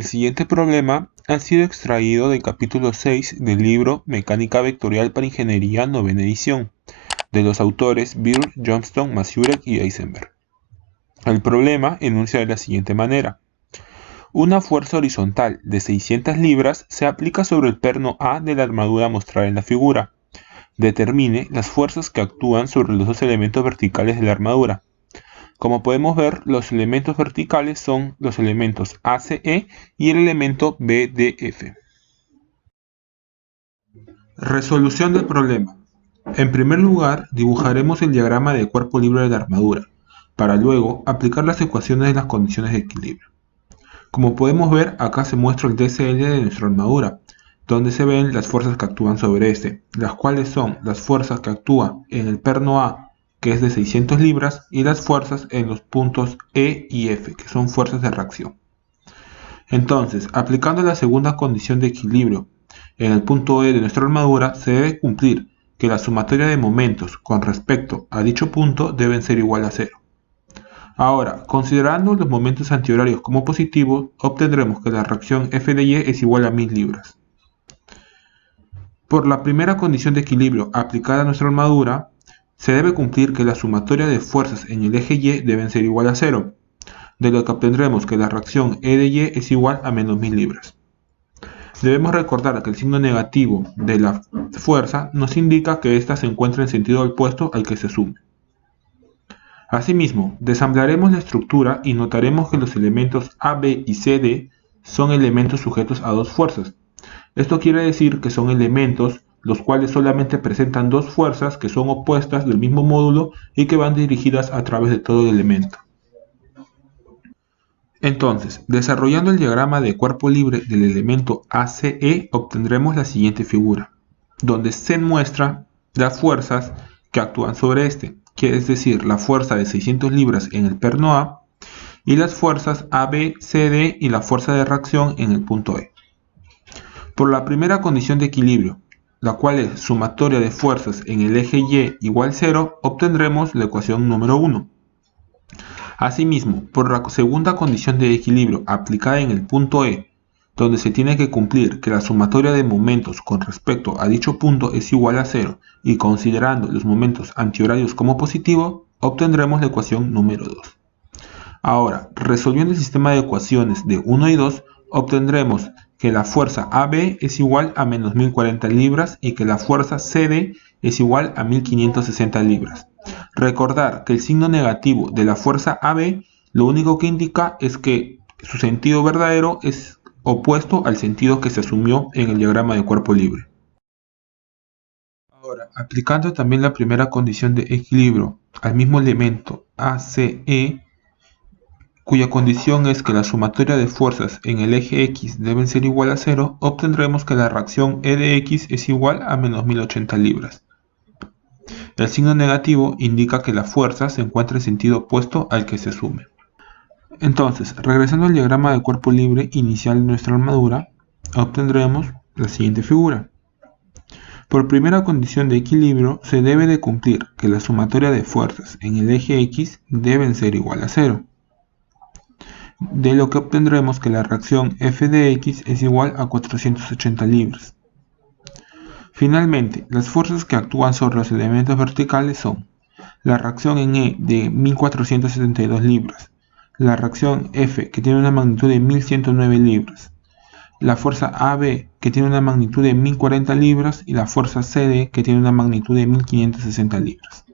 El siguiente problema ha sido extraído del capítulo 6 del libro Mecánica Vectorial para Ingeniería, novena edición, de los autores Bird, Johnston, Masiurek y Eisenberg. El problema enuncia de la siguiente manera. Una fuerza horizontal de 600 libras se aplica sobre el perno A de la armadura mostrada en la figura. Determine las fuerzas que actúan sobre los dos elementos verticales de la armadura. Como podemos ver, los elementos verticales son los elementos ACE y el elemento BDF. Resolución del problema. En primer lugar, dibujaremos el diagrama del cuerpo libre de la armadura, para luego aplicar las ecuaciones de las condiciones de equilibrio. Como podemos ver, acá se muestra el DCL de nuestra armadura, donde se ven las fuerzas que actúan sobre este, las cuales son las fuerzas que actúan en el perno A, que es de 600 libras, y las fuerzas en los puntos E y F, que son fuerzas de reacción. Entonces, aplicando la segunda condición de equilibrio en el punto E de nuestra armadura, se debe cumplir que la sumatoria de momentos con respecto a dicho punto deben ser igual a 0. Ahora, considerando los momentos antihorarios como positivos, obtendremos que la reacción F de Y es igual a 1000 libras. Por la primera condición de equilibrio aplicada a nuestra armadura, se debe cumplir que la sumatoria de fuerzas en el eje Y deben ser igual a 0, de lo que obtendremos que la reacción E de Y es igual a menos 1000 libras. Debemos recordar que el signo negativo de la fuerza nos indica que ésta se encuentra en sentido opuesto al que se sume. Asimismo, desamblaremos la estructura y notaremos que los elementos AB y CD son elementos sujetos a dos fuerzas. Esto quiere decir que son elementos los cuales solamente presentan dos fuerzas que son opuestas del mismo módulo y que van dirigidas a través de todo el elemento. Entonces, desarrollando el diagrama de cuerpo libre del elemento ACE, obtendremos la siguiente figura, donde se muestran las fuerzas que actúan sobre este, que es decir, la fuerza de 600 libras en el perno A y las fuerzas AB, CD y la fuerza de reacción en el punto E. Por la primera condición de equilibrio, la cual es sumatoria de fuerzas en el eje Y igual 0, obtendremos la ecuación número 1. Asimismo, por la segunda condición de equilibrio aplicada en el punto E, donde se tiene que cumplir que la sumatoria de momentos con respecto a dicho punto es igual a 0 y considerando los momentos antihorarios como positivos, obtendremos la ecuación número 2. Ahora, resolviendo el sistema de ecuaciones de 1 y 2, obtendremos que la fuerza AB es igual a menos 1040 libras y que la fuerza CD es igual a 1560 libras. Recordar que el signo negativo de la fuerza AB lo único que indica es que su sentido verdadero es opuesto al sentido que se asumió en el diagrama de cuerpo libre. Ahora, aplicando también la primera condición de equilibrio al mismo elemento ACE, cuya condición es que la sumatoria de fuerzas en el eje X deben ser igual a 0, obtendremos que la reacción E de X es igual a menos 1080 libras. El signo negativo indica que la fuerza se encuentra en sentido opuesto al que se asume. Entonces, regresando al diagrama de cuerpo libre inicial de nuestra armadura, obtendremos la siguiente figura. Por primera condición de equilibrio, se debe de cumplir que la sumatoria de fuerzas en el eje X deben ser igual a 0, de lo que obtendremos que la reacción F de X es igual a 480 libras. Finalmente, las fuerzas que actúan sobre los elementos verticales son la reacción en E de 1472 libras, la reacción F que tiene una magnitud de 1109 libras, la fuerza AB que tiene una magnitud de 1040 libras y la fuerza CD que tiene una magnitud de 1560 libras.